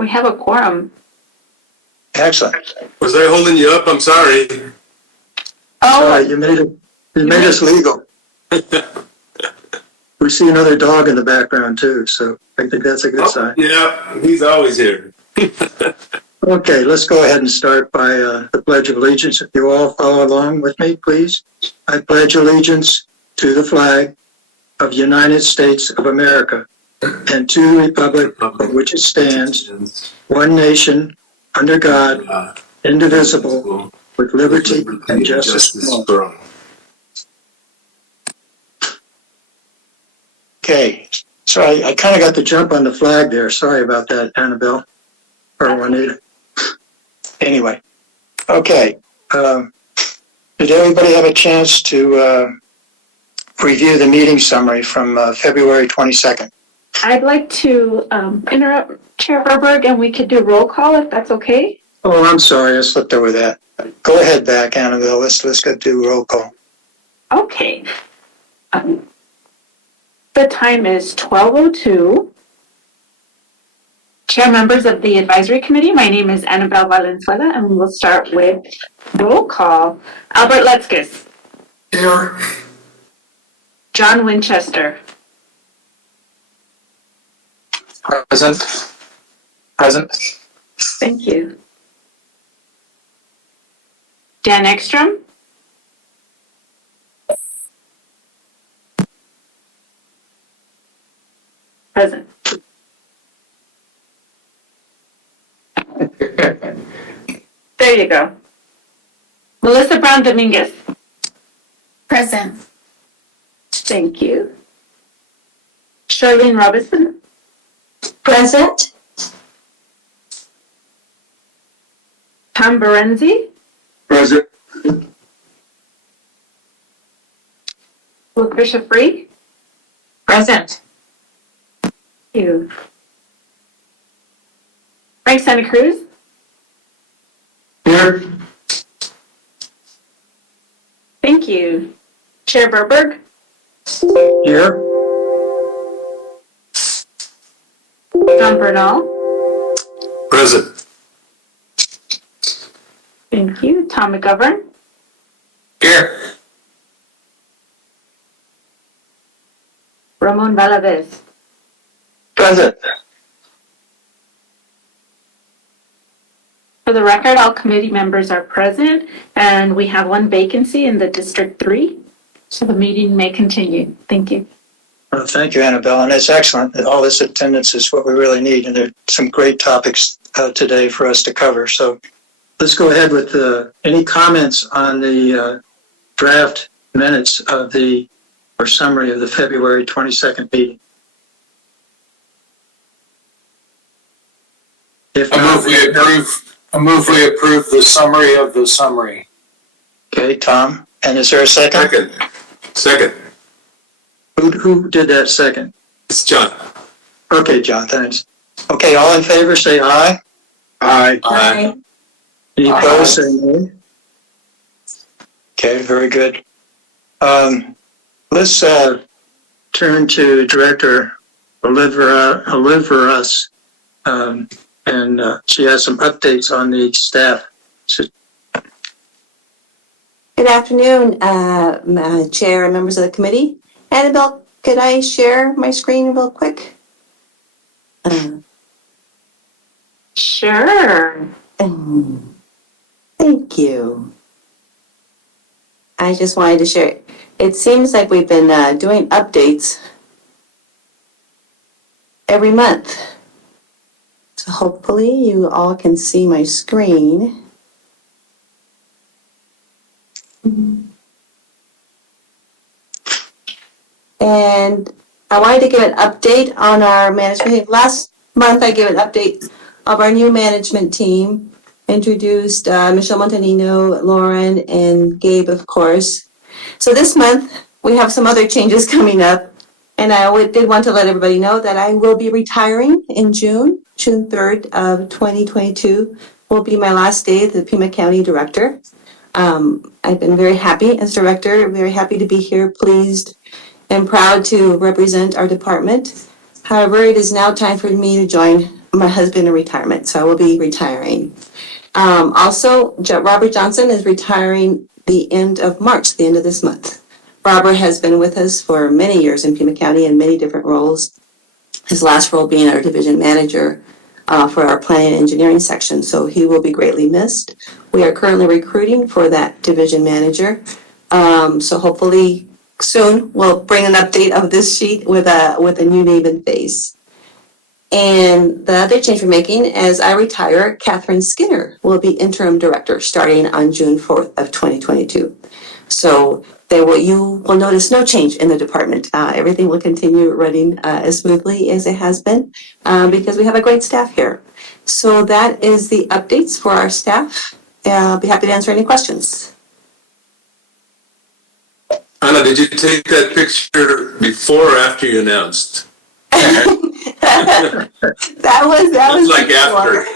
we have a quorum. Excellent. Was I holding you up? I'm sorry. Oh, You made us legal. We see another dog in the background too, so I think that's a good sign. Yeah, he's always here. Okay, let's go ahead and start by the Pledge of Allegiance. If you all follow along with me, please. I pledge allegiance to the flag of the United States of America and to the republic for which it stands, one nation, under God, indivisible, with liberty and justice for all. Okay, so I kind of got the jump on the flag there. Sorry about that, Annabelle or Juanita. Anyway, okay. Did everybody have a chance to review the meeting summary from February 22nd? I'd like to interrupt Chair Verberg, and we could do roll call if that's okay. Oh, I'm sorry, I slipped over that. Go ahead back, Annabelle. Let's go do roll call. Okay. The time is 12:02. Chair, members of the advisory committee, my name is Annabelle Valenzuela, and we will start with roll call. Albert Letzkis. Here. John Winchester. Present. Thank you. Dan Ekstrom. Present. There you go. Melissa Brown Dominguez. Present. Thank you. Charlene Robinson. Present. Tom Berenzi. Present. Lucretia Free. Present. Thank you. Frank Santa Cruz. Here. Thank you. Chair Verberg. Here? John Bernal. Present. Thank you. Tom McGovern. Here. Ramon Valavez. Present. For the record, all committee members are present, and we have one vacancy in the District 3, so the meeting may continue. Thank you. Thank you, Annabelle, and it's excellent. All this attendance is what we really need, and there are some great topics today for us to cover. So let's go ahead with any comments on the draft minutes of or summary of the February 22nd meeting. If not, I move we approve the summary of the summary. Okay, Tom. And is there a second? Second. Who did that second? It's John. Okay, John, thanks. Okay, all in favor, say aye. Aye. Aye. Any opposed, say nay. Okay, very good. Let's turn to Director Oliveras, and she has some updates on the staff. Good afternoon, Chair and members of the committee. Annabelle, could I share my screen real quick? Sure. Thank you. I just wanted to share. It seems like we've been doing updates every month. So hopefully you all can see my screen. And I wanted to give an update on our management. Last month, I gave an update of our new management team, introduced Michelle Montanino, Lauren, and Gabe, of course. So this month, we have some other changes coming up. And I did want to let everybody know that I will be retiring in June 3rd of 2022 will be my last day as the Pima County Director. I've been very happy as Director, very happy to be here, pleased and proud to represent our department. However, it is now time for me to join my husband in retirement, so I will be retiring. Also, Robert Johnson is retiring the end of March, the end of this month. Robert has been with us for many years in Pima County in many different roles. His last role being our division manager for our planning and engineering section, so he will be greatly missed. We are currently recruiting for that division manager, so hopefully soon we'll bring an update of this sheet with a new name and face. And the other change we're making, as I retire, Catherine Skinner will be interim director starting on June 4th of 2022. So you will notice no change in the department. Everything will continue running as smoothly as it has been because we have a great staff here. So that is the updates for our staff. I'll be happy to answer any questions. Anna, did you take that picture before or after you announced? that was Like before.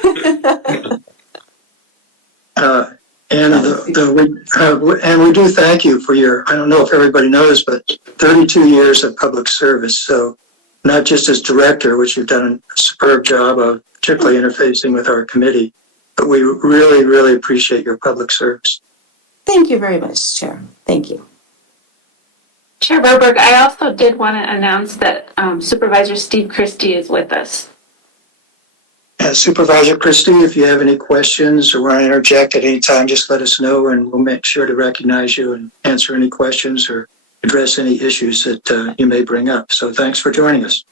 after. And we do thank you for your, I don't know if everybody knows, but 32 years of public service. So not just as director, which you've done a superb job of, particularly interfacing with our committee, but we really, really appreciate your public service. Thank you very much, Chair. Thank you. Chair Boberg, I also did want to announce that Supervisor Steve Christie is with us. Supervisor Christie, if you have any questions or want to interject at any time, just let us know and we'll make sure to recognize you and answer any questions or address any issues that you may bring up. So thanks for joining us.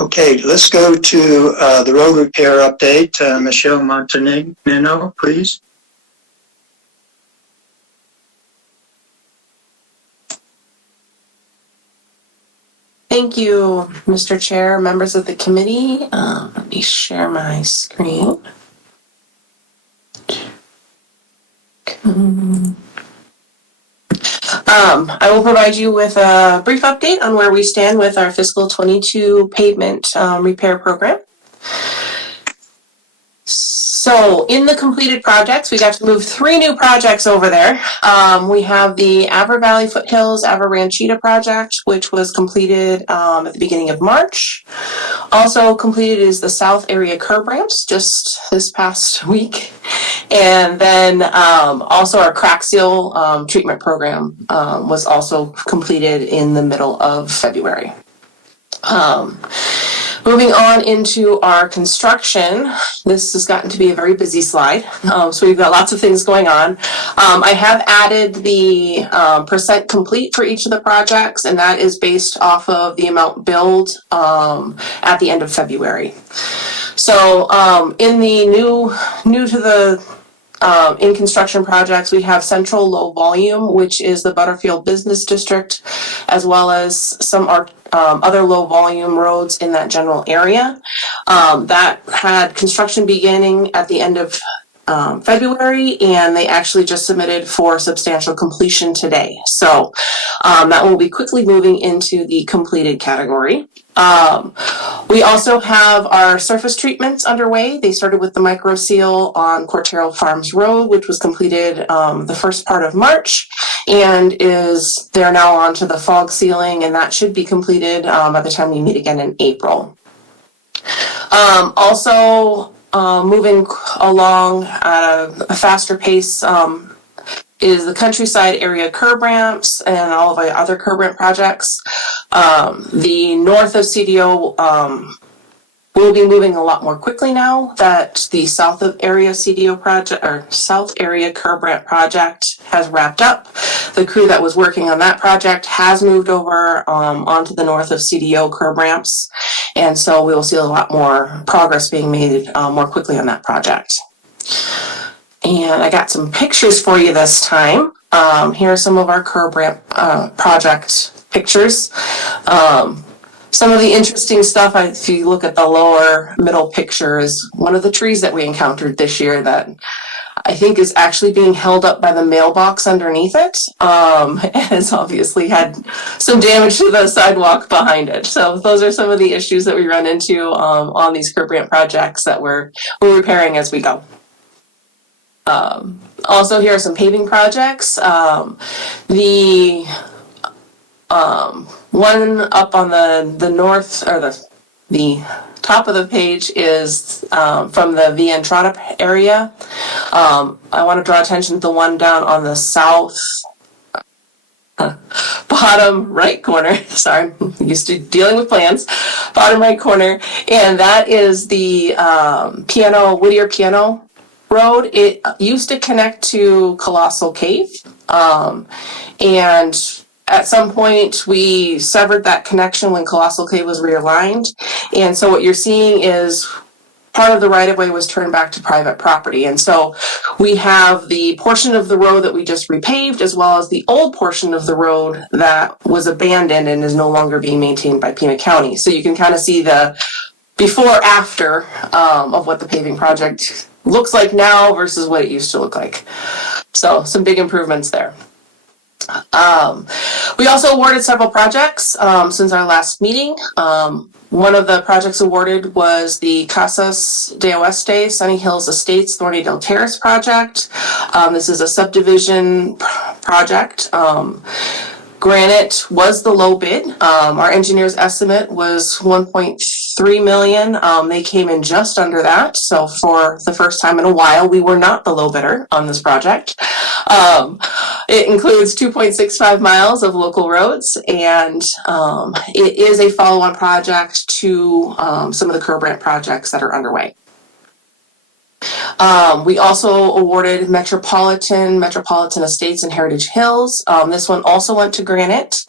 Okay, let's go to the road repair update. Michelle Montanino, please. Thank you, Mr. Chair, members of the committee. Let me share my screen. I will provide you with a brief update on where we stand with our fiscal 22 pavement repair program. So in the completed projects, we got to move 3 new projects over there. We have the Aver Valley Foothills Aver Ranchita project, which was completed at the beginning of March. Also completed is the South Area curb ramps just this past week. And then also our crack seal treatment program was also completed in the middle of February. Moving on into our construction, this has gotten to be a very busy slide. So we've got lots of things going on. I have added the percent complete for each of the projects, and that is based off of the amount billed at the end of February. So in the new to the in construction projects, we have Central Low Volume, which is the Butterfield Business District, as well as some other low volume roads in that general area. That had construction beginning at the end of February, and they actually just submitted for substantial completion today. So that will be quickly moving into the completed category. We also have our surface treatments underway. They started with the micro seal on Cortero Farms Road, which was completed the first part of March, and they're now on to the fog sealing, and that should be completed by the time we meet again in April. Also moving along at a faster pace is the countryside area curb ramps and all of our other curb ramp projects. The north of CDO will be moving a lot more quickly now that the south of area CDO project or south area curb ramp project has wrapped up. The crew that was working on that project has moved over onto the north of CDO curb ramps, and so we will see a lot more progress being made more quickly on that project. And I got some pictures for you this time. Here are some of our curb ramp project pictures. Some of the interesting stuff, if you look at the lower middle picture, is one of the trees that we encountered this year that I think is actually being held up by the mailbox underneath it. And it's obviously had some damage to the sidewalk behind it. So those are some of the issues that we run into on these curb ramp projects that we're repairing as we go. Also, here are some paving projects. The one up on the north, or the the top of the page is from the V Entrada area. I want to draw attention to the one down on the south bottom right corner. Sorry, I'm used to dealing with plans. Bottom right corner, and that is the Whittier Piano Road. It used to connect to Colossal Cave, and at some point we severed that connection when Colossal Cave was realigned, and so what you're seeing is part of the right-of-way was turned back to private property. And so we have the portion of the road that we just repaved, as well as the old portion of the road that was abandoned and is no longer being maintained by Pima County. So you can kind of see the before after of what the paving project looks like now versus what it used to look like. So some big improvements there. We also awarded several projects since our last meeting. One of the projects awarded was the Casas de Oeste, Sunny Hills Estates, Thornydale Terrace project. This is a subdivision project. Granite was the low bid. Our engineer's estimate was $1.3 million. They came in just under that. So for the first time in a while, we were not the low bidder on this project. It includes 2.65 miles of local roads, and it is a follow-on project to some of the curb ramp projects that are underway. We also awarded Metropolitan Estates and Heritage Hills. This one also went to Granite.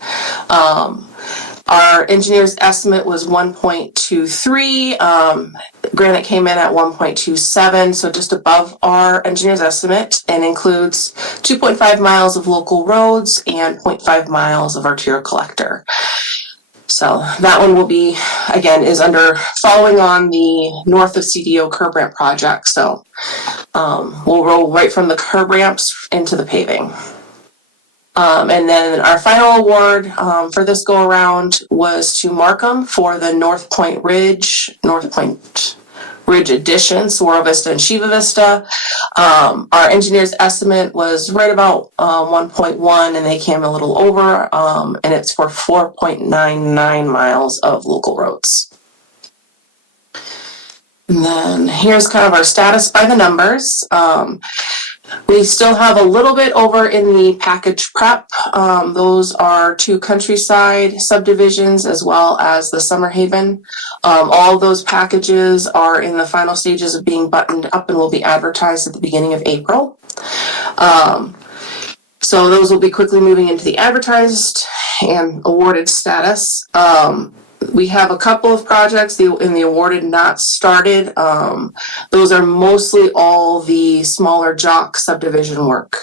Our engineer's estimate was 1.23. Granite came in at 1.27, so just above our engineer's estimate, and includes 2.5 miles of local roads and 0.5 miles of arterial collector. So that one will be, again, is under following on the north of CDO curb ramp project. So we'll roll right from the curb ramps into the paving. And then our final award for this go around was to Markham for the North Point Ridge addition, Saguaro Vista and Shiva Vista. Our engineer's estimate was right about 1.1, and they came a little over, and it's for 4.99 miles of local roads. And then here's kind of our status by the numbers. We still have a little bit over in the package prep. Those are 2 countryside subdivisions as well as the Summer Haven. All of those packages are in the final stages of being buttoned up and will be advertised at the beginning of April. So those will be quickly moving into the advertised and awarded status. We have a couple of projects in the awarded not started. Those are mostly all the smaller jock subdivision work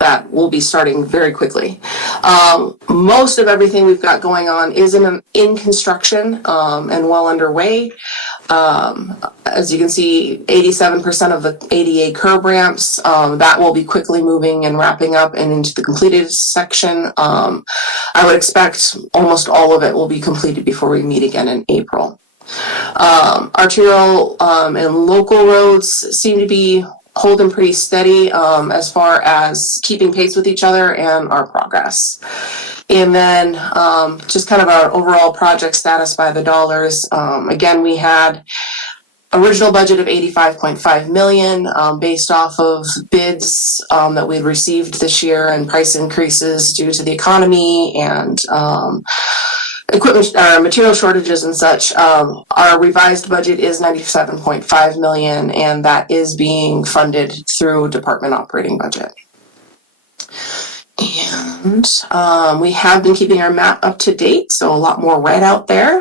that will be starting very quickly. Most of everything we've got going on is in construction and well underway. As you can see, 87% of the ADA curb ramps, that will be quickly moving and wrapping up and into the completed section. I would expect almost all of it will be completed before we meet again in April. Arterial and local roads seem to be holding pretty steady as far as keeping pace with each other and our progress. And then just kind of our overall project status by the dollars. Again, we had original budget of $85.5 million based off of bids that we've received this year and price increases due to the economy and equipment, material shortages and such. Our revised budget is $97.5 million, and that is being funded through department operating budget. And we have been keeping our map up to date, so a lot more red out there.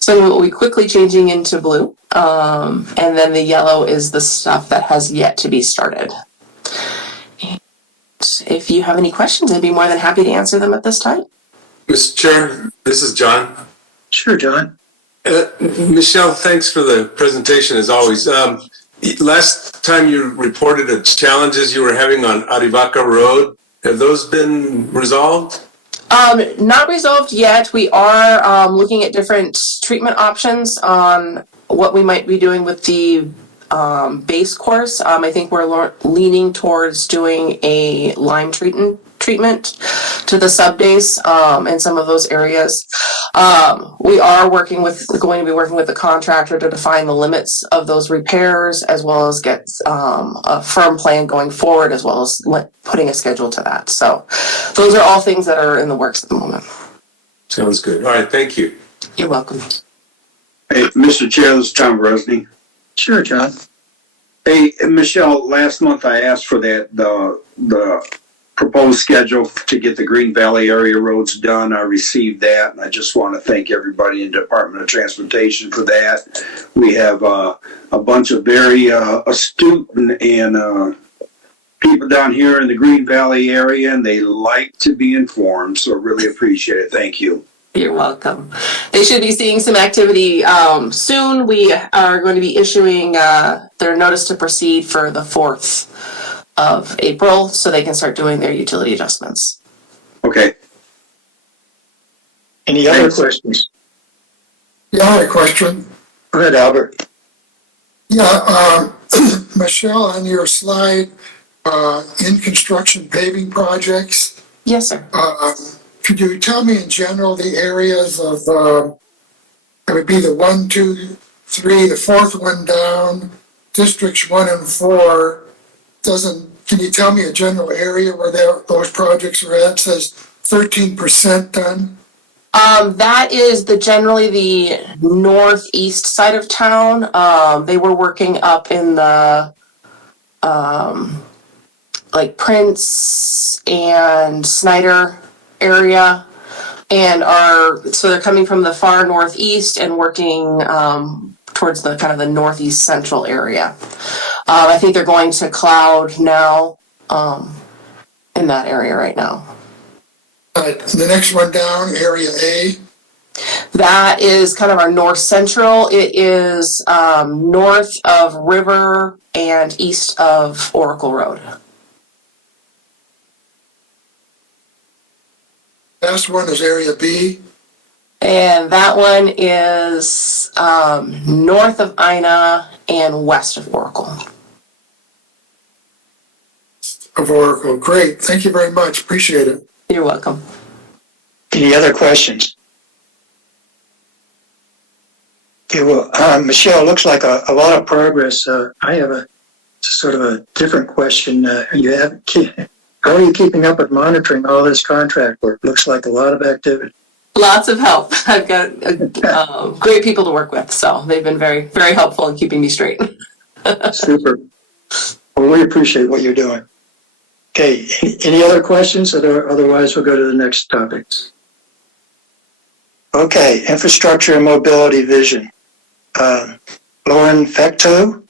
So we'll be quickly changing into blue. And then the yellow is the stuff that has yet to be started. And if you have any questions, I'd be more than happy to answer them at this time. Mr. Chair, this is John. Sure, John. Michelle, thanks for the presentation as always. Last time you reported the challenges you were having on Arivaca Road. Have those been resolved? Not resolved yet. We are looking at different treatment options on what we might be doing with the base course. I think we're leaning towards doing a lime treatment treatment to the sub-days in some of those areas. We are going to be working with the contractor to define the limits of those repairs, as well as get a firm plan going forward, as well as putting a schedule to that. So those are all things that are in the works at the moment. Sounds good. All right, thank you. You're welcome. Hey, Mr. Chair, this is Tom Brosny. Sure, John. Hey, Michelle, last month I asked for the proposed schedule to get the Green Valley area roads done. I received that, and I just want to thank everybody in the Department of Transportation for that. We have a bunch of very astute and people down here in the Green Valley area, and they like to be informed, so really appreciate it. Thank you. You're welcome. They should be seeing some activity soon. We are going to be issuing their notice to proceed for the 4th of April, so they can start doing their utility adjustments. Okay. Any other questions? Yeah, I had a question. Go ahead, Albert. Yeah, Michelle, on your slide, in construction paving projects, Yes, sir. could you tell me in general the areas of, it would be the 1, 2, 3, the fourth one down, districts 1 and 4, can you tell me a general area where those projects are at? It says 13% done. That is generally the northeast side of town. They were working up in the like Prince and Snyder area, and so they're coming from the far northeast and working towards the kind of the northeast central area. I think they're going to Cloud now in that area right now. The next one down, area A. That is kind of our north central. It is north of River and east of Oracle Road. Last one is area B. And that one is north of Ina and west of Oracle. Of Oracle. Great. Thank you very much. Appreciate it. You're welcome. Any other questions? Okay, well, Michelle, looks like a lot of progress. I have a sort of a different question. How are you keeping up with monitoring all this contract work? Looks like a lot of activity. Lots of help. I've got great people to work with, so they've been very, very helpful in keeping me straight. Super. Well, we appreciate what you're doing. Okay, any other questions? Otherwise, we'll go to the next topic. Okay, infrastructure and mobility vision. Lauren Fecto.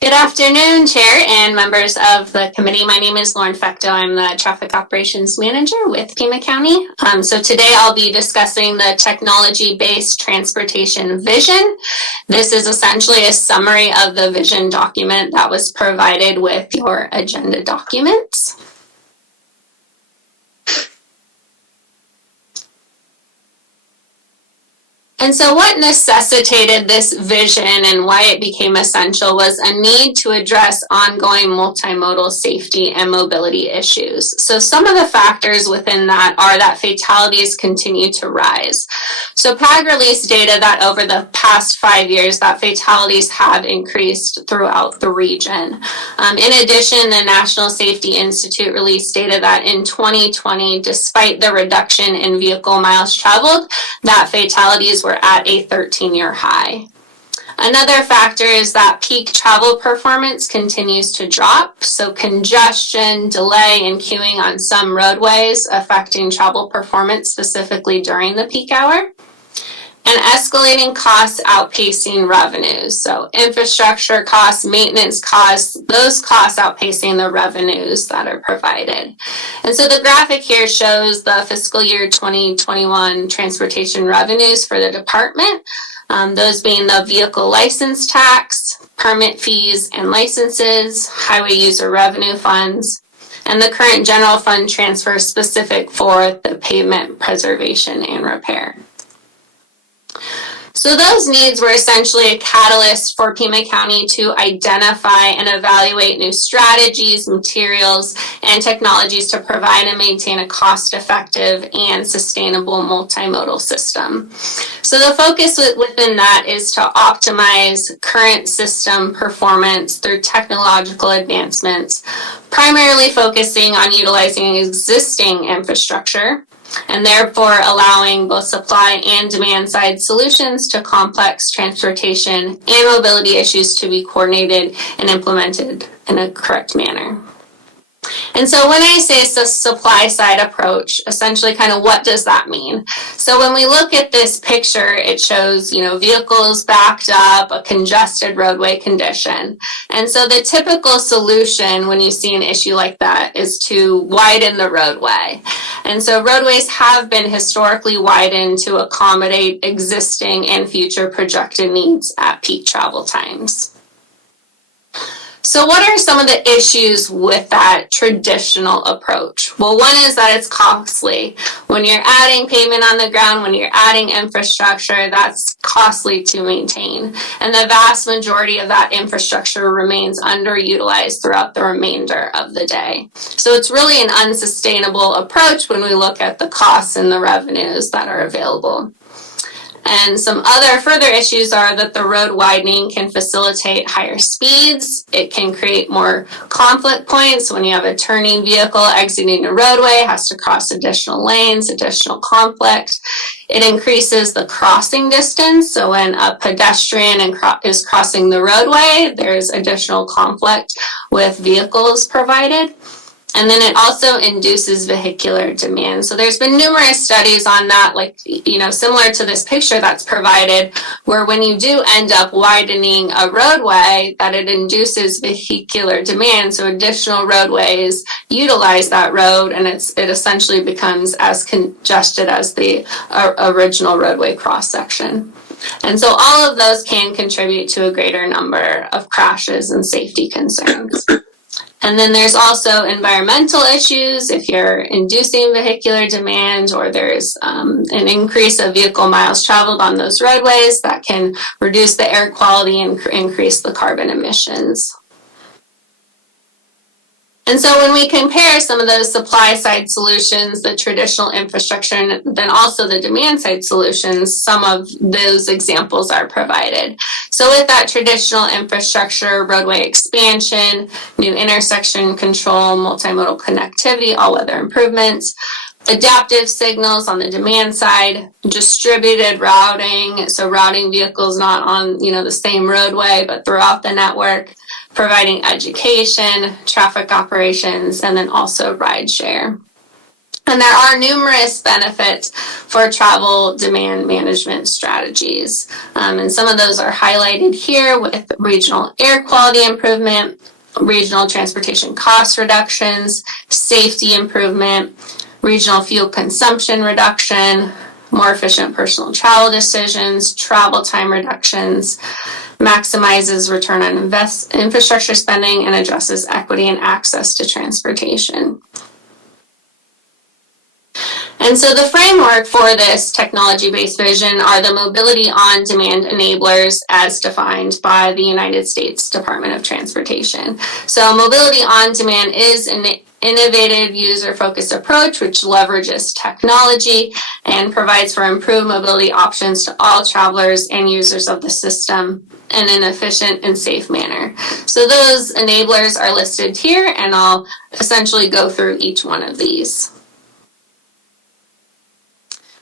Good afternoon, Chair and members of the committee. My name is Lauren Fecto. I'm the Traffic Operations Manager with Pima County. So today I'll be discussing the technology-based transportation vision. This is essentially a summary of the vision document that was provided with your agenda documents. And so what necessitated this vision and why it became essential was a need to address ongoing multimodal safety and mobility issues. So some of the factors within that are that fatalities continue to rise. So PAG released data that over the past 5 years that fatalities have increased throughout the region. In addition, the National Safety Institute released data that in 2020, despite the reduction in vehicle miles traveled, that fatalities were at a 13-year high. Another factor is that peak travel performance continues to drop, so congestion, delay, and queuing on some roadways affecting travel performance specifically during the peak hour. And escalating costs outpacing revenues, so infrastructure costs, maintenance costs, those costs outpacing the revenues that are provided. And so the graphic here shows the fiscal year 2021 transportation revenues for the department, those being the vehicle license tax, permit fees and licenses, highway user revenue funds, and the current general fund transfer specific for the pavement preservation and repair. So those needs were essentially a catalyst for Pima County to identify and evaluate new strategies, materials, and technologies to provide and maintain a cost-effective and sustainable multimodal system. So the focus within that is to optimize current system performance through technological advancements, primarily focusing on utilizing existing infrastructure, and therefore allowing both supply and demand side solutions to complex transportation and mobility issues to be coordinated and implemented in a correct manner. And so when I say it's a supply side approach, essentially kind of what does that mean? So when we look at this picture, it shows, vehicles backed up, a congested roadway condition. And so the typical solution when you see an issue like that is to widen the roadway. And so roadways have been historically widened to accommodate existing and future projected needs at peak travel times. So what are some of the issues with that traditional approach? Well, one is that it's costly. When you're adding pavement on the ground, when you're adding infrastructure, that's costly to maintain. And the vast majority of that infrastructure remains underutilized throughout the remainder of the day. So it's really an unsustainable approach when we look at the costs and the revenues that are available. And some other further issues are that the road widening can facilitate higher speeds. It can create more conflict points when you have a turning vehicle exiting a roadway, has to cross additional lanes, additional conflict. It increases the crossing distance. So when a pedestrian is crossing the roadway, there's additional conflict with vehicles provided. And then it also induces vehicular demand. So there's been numerous studies on that, similar to this picture that's provided, where when you do end up widening a roadway, that it induces vehicular demand. So additional roadways utilize that road, and it essentially becomes as congested as the original roadway cross section. And so all of those can contribute to a greater number of crashes and safety concerns. And then there's also environmental issues. If you're inducing vehicular demand or there's an increase of vehicle miles traveled on those roadways, that can reduce the air quality and increase the carbon emissions. And so when we compare some of those supply side solutions, the traditional infrastructure, and then also the demand side solutions, some of those examples are provided. So with that traditional infrastructure, roadway expansion, new intersection control, multimodal connectivity, all-weather improvements, adaptive signals on the demand side, distributed routing, so routing vehicles not on the same roadway but throughout the network, providing education, traffic operations, and then also rideshare. And there are numerous benefits for travel demand management strategies. And some of those are highlighted here with regional air quality improvement, regional transportation cost reductions, safety improvement, regional fuel consumption reduction, more efficient personal travel decisions, travel time reductions, maximizes return on infrastructure spending, and addresses equity and access to transportation. And so the framework for this technology-based vision are the mobility on-demand enablers as defined by the United States Department of Transportation. So mobility on-demand is an innovative user-focused approach which leverages technology and provides for improved mobility options to all travelers and users of the system in an efficient and safe manner. So those enablers are listed here, and I'll essentially go through each one of these.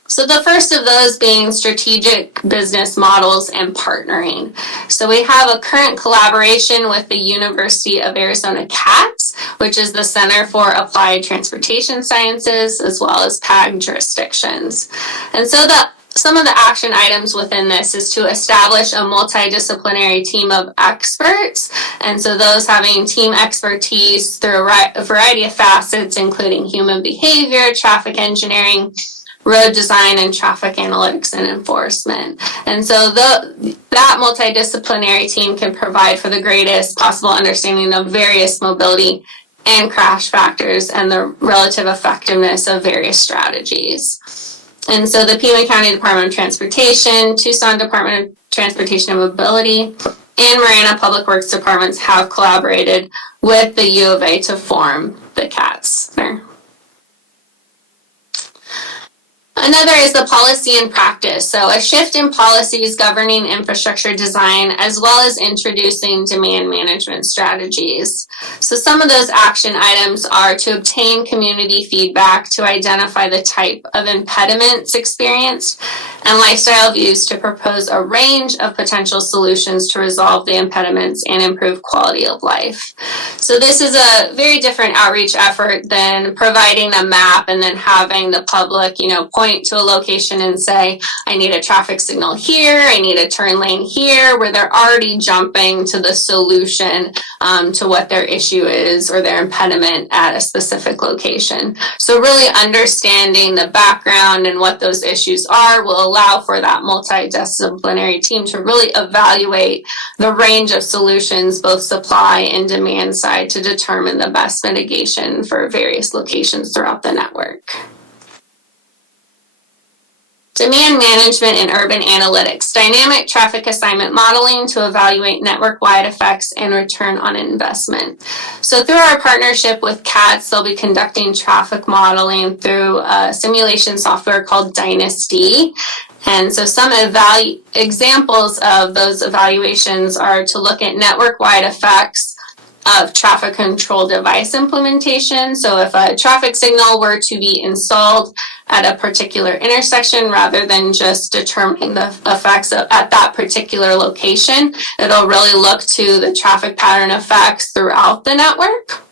So the first of those being strategic business models and partnering. So we have a current collaboration with the University of Arizona CATS, which is the Center for Applied Transportation Sciences, as well as PAG jurisdictions. And so some of the action items within this is to establish a multidisciplinary team of experts. And so those having team expertise through a variety of facets, including human behavior, traffic engineering, road design, and traffic analytics and enforcement. And so that multidisciplinary team can provide for the greatest possible understanding of various mobility and crash factors and the relative effectiveness of various strategies. And so the Pima County Department of Transportation, Tucson Department of Transportation and Mobility, and Marana Public Works Departments have collaborated with the U of A to form the CATS there. Another is the policy and practice. So a shift in policies governing infrastructure design, as well as introducing demand management strategies. So some of those action items are to obtain community feedback to identify the type of impediments experienced and lifestyle views to propose a range of potential solutions to resolve the impediments and improve quality of life. So this is a very different outreach effort than providing a map and then having the public, point to a location and say, I need a traffic signal here, I need a turn lane here, where they're already jumping to the solution to what their issue is or their impediment at a specific location. So really understanding the background and what those issues are will allow for that multidisciplinary team to really evaluate the range of solutions, both supply and demand side, to determine the best mitigation for various locations throughout the network. Demand management and urban analytics, dynamic traffic assignment modeling to evaluate network-wide effects and return on investment. So through our partnership with CATS, they'll be conducting traffic modeling through a simulation software called Dynasty. And so some examples of those evaluations are to look at network-wide effects of traffic control device implementation. So if a traffic signal were to be installed at a particular intersection, rather than just determining the effects at that particular location, it'll really look to the traffic pattern effects throughout the network.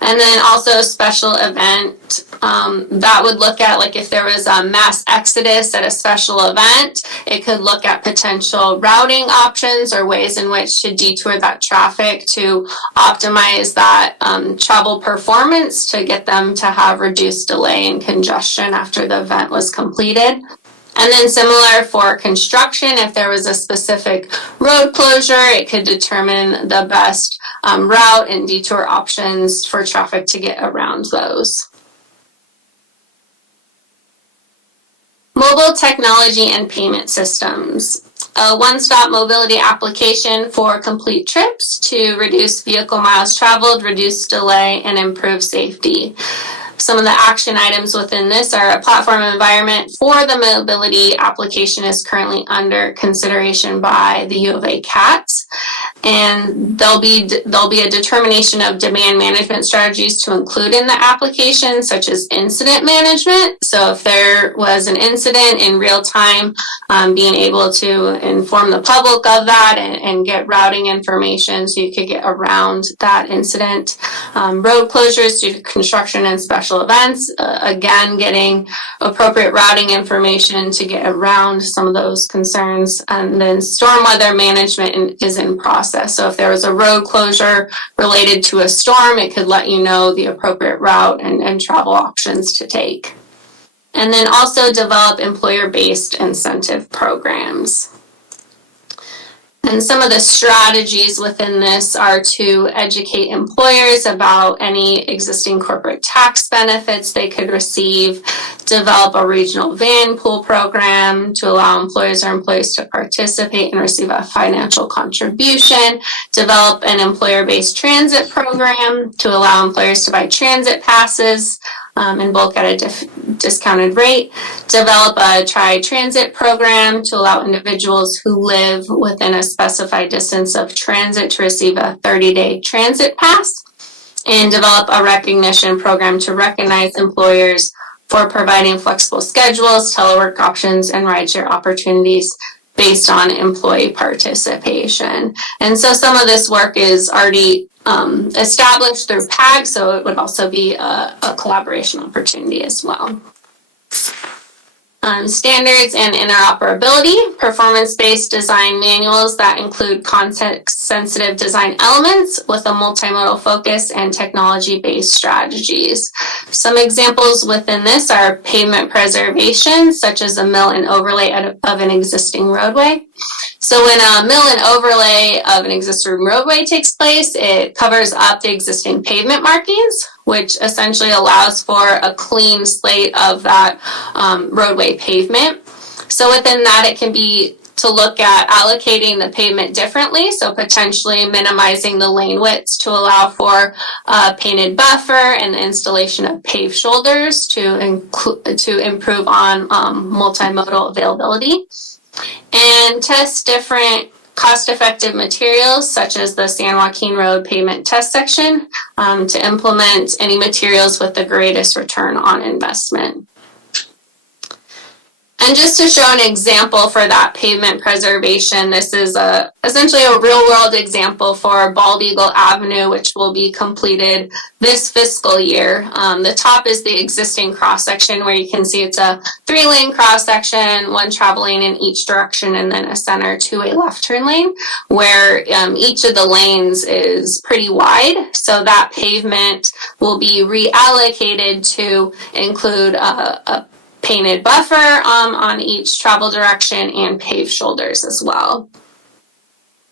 And then also special event, that would look at, like, if there was a mass exodus at a special event, it could look at potential routing options or ways in which to detour that traffic to optimize that travel performance to get them to have reduced delay and congestion after the event was completed. And then similar for construction, if there was a specific road closure, it could determine the best route and detour options for traffic to get around those. Mobile technology and payment systems. A one-stop mobility application for complete trips to reduce vehicle miles traveled, reduce delay, and improve safety. Some of the action items within this are a platform environment for the mobility application is currently under consideration by the U of A CATS. And there'll be a determination of demand management strategies to include in the application, such as incident management. So if there was an incident in real time, being able to inform the public of that and get routing information so you could get around that incident. Road closures due to construction and special events, again, getting appropriate routing information to get around some of those concerns. And then storm weather management is in process. So if there was a road closure related to a storm, it could let you know the appropriate route and travel options to take. And then also develop employer-based incentive programs. And some of the strategies within this are to educate employers about any existing corporate tax benefits they could receive, develop a regional van pool program to allow employers or employees to participate and receive a financial contribution, develop an employer-based transit program to allow employers to buy transit passes in bulk at a discounted rate, develop a tri-transit program to allow individuals who live within a specified distance of transit to receive a 30-day transit pass, and develop a recognition program to recognize employers for providing flexible schedules, telework options, and rideshare opportunities based on employee participation. And so some of this work is already established through PAG, so it would also be a collaboration opportunity as well. Standards and interoperability, performance-based design manuals that include context-sensitive design elements with a multimodal focus and technology-based strategies. Some examples within this are pavement preservation, such as a mill and overlay of an existing roadway, So when a mill and overlay of an existing roadway takes place, it covers up the existing pavement markings, which essentially allows for a clean slate of that roadway pavement. So within that, it can be to look at allocating the pavement differently, so potentially minimizing the lane widths to allow for a painted buffer and the installation of paved shoulders to improve on multimodal availability, and test different cost-effective materials such as the San Joaquin Road pavement test section to implement any materials with the greatest return on investment. And just to show an example for that pavement preservation, this is essentially a real-world example for Bald Eagle Avenue, which will be completed this fiscal year. The top is the existing cross-section where you can see it's a 3-lane cross-section, one traveling in each direction, and then a center 2-way left turn lane, where each of the lanes is pretty wide. So that pavement will be reallocated to include a painted buffer on each travel direction and paved shoulders as well.